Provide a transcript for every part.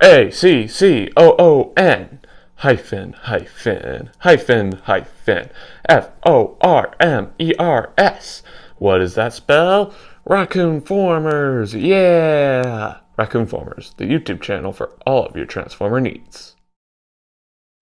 Raccoon hyphen hyphen hyphen hyphen Formers. What does that spell? Raccoon-Formers, yeah! Raccoon-Formers, the YouTube channel for all of your Transformer needs.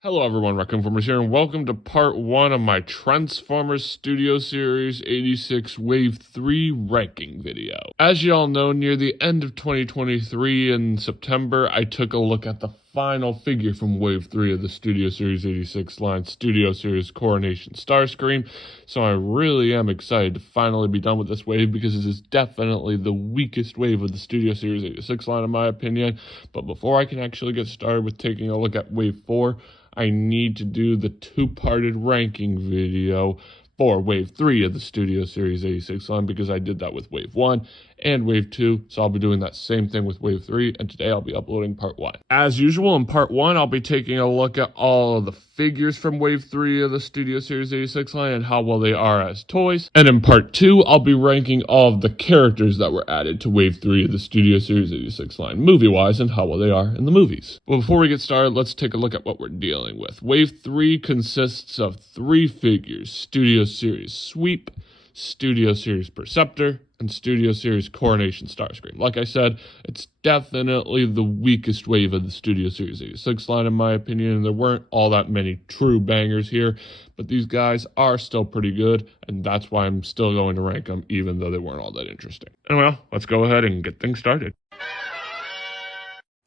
Hello everyone, Raccoon-Formers here, and welcome to part 1 of my Transformers Studio Series 86 Wave 3 ranking video. As you all know, near the end of 2023 in September, I took a look at the final figure from Wave 3 of the Studio Series 86 line, Studio Series Coronation Starscream, so I really am excited to finally be done with this wave because this is definitely the weakest wave of the Studio Series 86 line in my opinion. But before I can actually get started with taking a look at Wave 4, I need to do the two-parted ranking video for Wave 3 of the Studio Series 86 line because I did that with Wave 1 and Wave 2, so I'll be doing that same thing with Wave 3, and today I'll be uploading Part 1. As usual, in Part 1, I'll be taking a look at all of the figures from Wave 3 of the Studio Series 86 line and how well they are as toys, and in Part 2, I'll be ranking all of the characters that were added to Wave 3 of the Studio Series 86 line, movie-wise, and how well they are in the movies. But before we get started, let's take a look at what we're dealing with. Wave 3 consists of 3 figures: Studio Series Sweep, Studio Series Perceptor, and Studio Series Coronation Starscream. Like I said, it's definitely the weakest wave of the Studio Series 86 line in my opinion, and there weren't all that many true bangers here, but these guys are still pretty good, and that's why I'm still going to rank them even though they weren't all that interesting. Anyway, let's go ahead and get things started.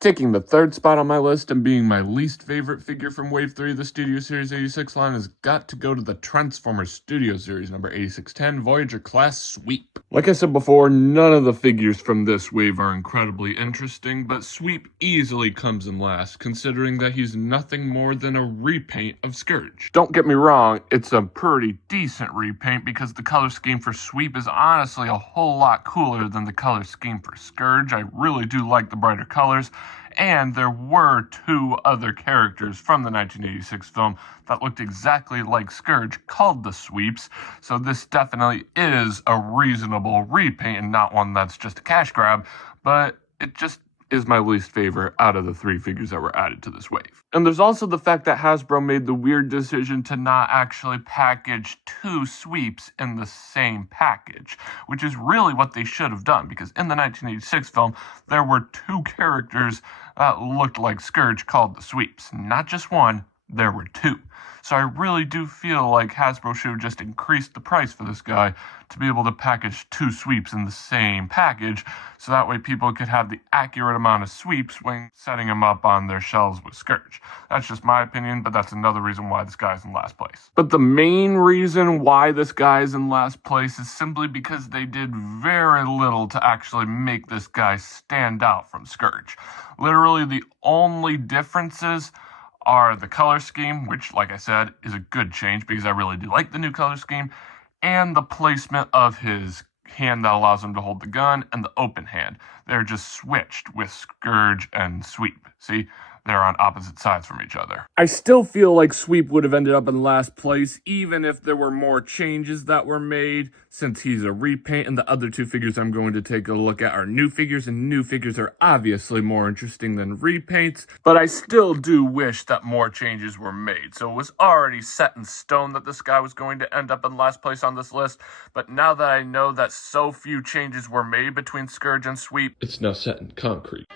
Taking the third spot on my list and being my least favorite figure from Wave 3 of the Studio Series 86 line has got to go to the Transformers Studio Series number 8610 Voyager Class Sweep. Like I said before, none of the figures from this wave are incredibly interesting, but Sweep easily comes in last, considering that he's nothing more than a repaint of Scourge. Don't get me wrong, it's a pretty decent repaint because the color scheme for Sweep is honestly a whole lot cooler than the color scheme for Scourge. I really do like the brighter colors. And there were 2 other characters from the 1986 film that looked exactly like Scourge called the Sweeps, so this definitely is a reasonable repaint and not one that's just a cash grab, but it just is my least favorite out of the 3 figures that were added to this wave. And there's also the fact that Hasbro made the weird decision to not actually package 2 Sweeps in the same package, which is really what they should have done, because in the 1986 film, there were 2 characters that looked like Scourge called the Sweeps. Not just 1, there were 2. So I really do feel like Hasbro should have just increased the price for this guy to be able to package 2 Sweeps in the same package, so that way people could have the accurate amount of Sweeps when setting them up on their shelves with Scourge. That's just my opinion, but that's another reason why this guy's in last place. But the main reason why this guy is in last place is simply because they did very little to actually make this guy stand out from Scourge. Literally the only differences are the color scheme, which, like I said, is a good change because I really do like the new color scheme, and the placement of his hand that allows him to hold the gun and the open hand. They're just switched with Scourge and Sweep. See? They're on opposite sides from each other. I still feel like Sweep would have ended up in last place even if there were more changes that were made, since he's a repaint and the other 2 figures I'm going to take a look at are new figures, and new figures are obviously more interesting than repaints, but I still do wish that more changes were made. So it was already set in stone that this guy was going to end up in last place on this list, but now that I know that so few changes were made between Scourge and Sweep, it's now set in concrete.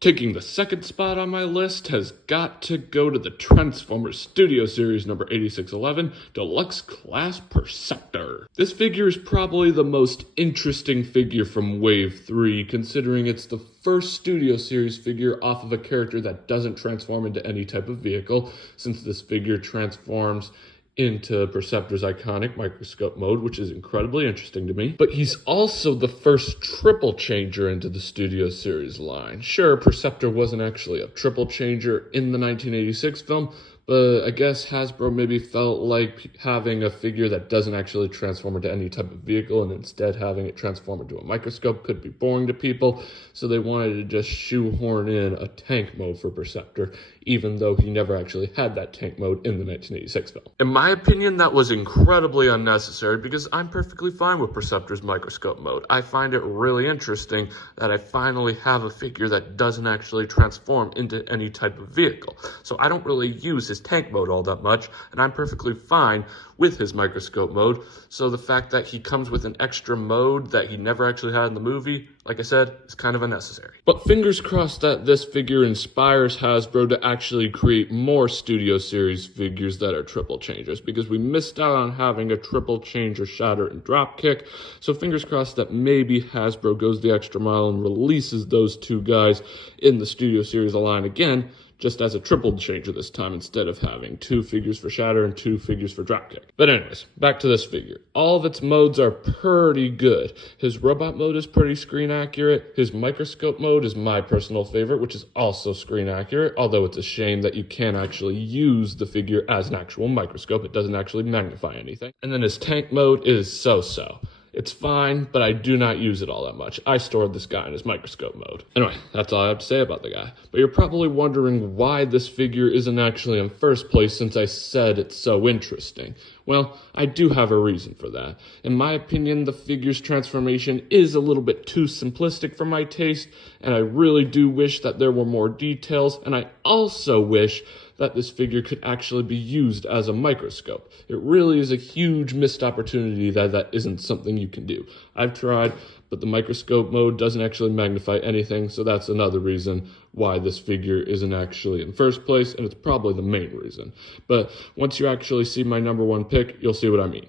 Taking the second spot on my list has got to go to the Transformers Studio Series number 8611 Deluxe Class Perceptor. This figure is probably the most interesting figure from Wave 3, considering it's the first Studio Series figure off of a character that doesn't transform into any type of vehicle, since this figure transforms into Perceptor's iconic microscope mode, which is incredibly interesting to me. But he's also the first triple changer into the Studio Series line. Sure, Perceptor wasn't actually a triple changer in the 1986 film, but I guess Hasbro maybe felt like having a figure that doesn't actually transform into any type of vehicle and instead having it transform into a microscope could be boring to people, so they wanted to just shoehorn in a tank mode for Perceptor, even though he never actually had that tank mode in the 1986 film. In my opinion, that was incredibly unnecessary because I'm perfectly fine with Perceptor's microscope mode. I find it really interesting that I finally have a figure that doesn't actually transform into any type of vehicle. So I don't really use his tank mode all that much, and I'm perfectly fine with his microscope mode. So the fact that he comes with an extra mode that he never actually had in the movie, like I said, is kind of unnecessary. But fingers crossed that this figure inspires Hasbro to actually create more Studio Series figures that are triple changers, because we missed out on having a triple changer Shatter and Dropkick. So fingers crossed that maybe Hasbro goes the extra mile and releases those two guys in the Studio Series line again, just as a triple changer this time, instead of having 2 figures for Shatter and 2 figures for Dropkick. But anyways, back to this figure. All of its modes are pretty good. His robot mode is pretty screen accurate. His microscope mode is my personal favorite, which is also screen accurate, although it's a shame that you can't actually use the figure as an actual microscope. It doesn't actually magnify anything. And then his tank mode is so-so. It's fine, but I do not use it all that much. I stored this guy in his microscope mode. Anyway, that's all I have to say about the guy. But you're probably wondering why this figure isn't actually in first place since I said it's so interesting. Well, I do have a reason for that. In my opinion, the figure's transformation is a little bit too simplistic for my taste, and I really do wish that there were more details, and I also wish that this figure could actually be used as a microscope. It really is a huge missed opportunity that isn't something you can do. I've tried, but the microscope mode doesn't actually magnify anything, so that's another reason why this figure isn't actually in first place, and it's probably the main reason. But once you actually see my number 1 pick, you'll see what I mean.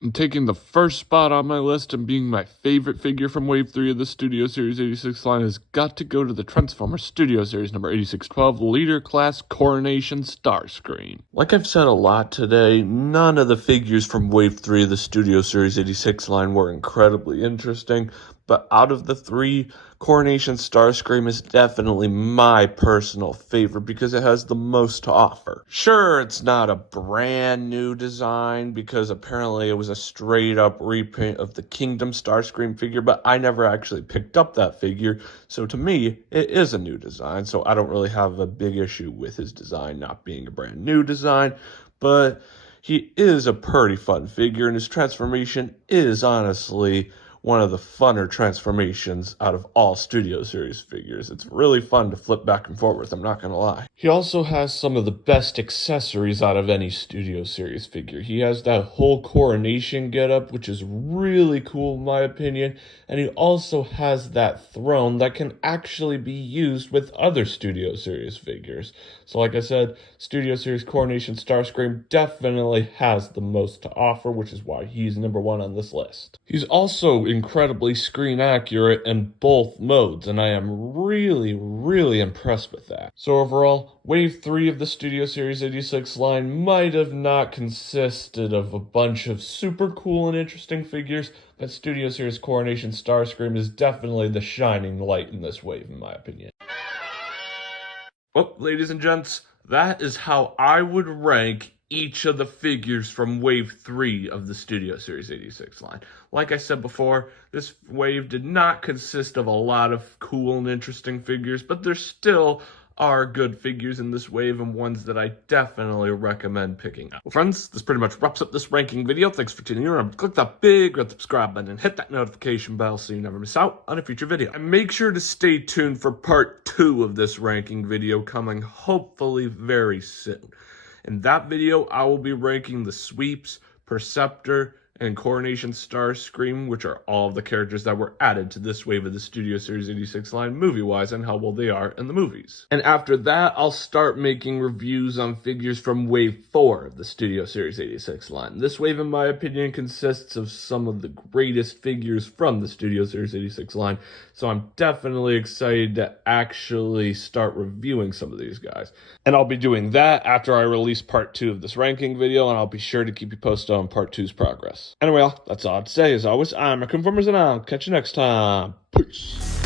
And taking the first spot on my list and being my favorite figure from Wave 3 of the Studio Series 86 line has got to go to the Transformers Studio Series number 8612 Leader Class Coronation Starscream. Like I've said a lot today, none of the figures from Wave 3 of the Studio Series 86 line were incredibly interesting, but out of the 3, Coronation Starscream is definitely my personal favorite because it has the most to offer. Sure, it's not a brand new design because apparently it was a straight up reprint of the Kingdom Starscream figure, but I never actually picked up that figure, so to me, it is a new design, so I don't really have a big issue with his design not being a brand new design, but he is a pretty fun figure, and his transformation is honestly one of the funner transformations out of all Studio Series figures. It's really fun to flip back and forth, I'm not gonna lie. He also has some of the best accessories out of any Studio Series figure. He has that whole coronation getup, which is really cool in my opinion, and he also has that throne that can actually be used with other Studio Series figures. So like I said, Studio Series Coronation Starscream definitely has the most to offer, which is why he's number 1 on this list. He's also incredibly screen accurate in both modes, and I am really impressed with that. So overall, Wave 3 of the Studio Series 86 line might have not consisted of a bunch of super cool and interesting figures, but Studio Series Coronation Starscream is definitely the shining light in this wave, in my opinion. Well, ladies and gents, that is how I would rank each of the figures from Wave 3 of the Studio Series 86 line. Like I said before, this wave did not consist of a lot of cool and interesting figures, but there still are good figures in this wave and ones that I definitely recommend picking up. Well, friends, this pretty much wraps up this ranking video. Thanks for tuning in. Remember, click that big red subscribe button and hit that notification bell so you never miss out on a future video. And make sure to stay tuned for part 2 of this ranking video coming hopefully very soon. In that video, I will be ranking the Sweeps, Perceptor, and Coronation Starscream, which are all of the characters that were added to this wave of the Studio Series 86 line movie-wise and how well they are in the movies. And after that, I'll start making reviews on figures from Wave 4 of the Studio Series 86 line. This wave, in my opinion, consists of some of the greatest figures from the Studio Series 86 line, so I'm definitely excited to actually start reviewing some of these guys. And I'll be doing that after I release part 2 of this ranking video, and I'll be sure to keep you posted on part 2's progress. Anyway, that's all I have to say. As always, I'm Raccoon-Formers, and I'll catch you next time. Peace.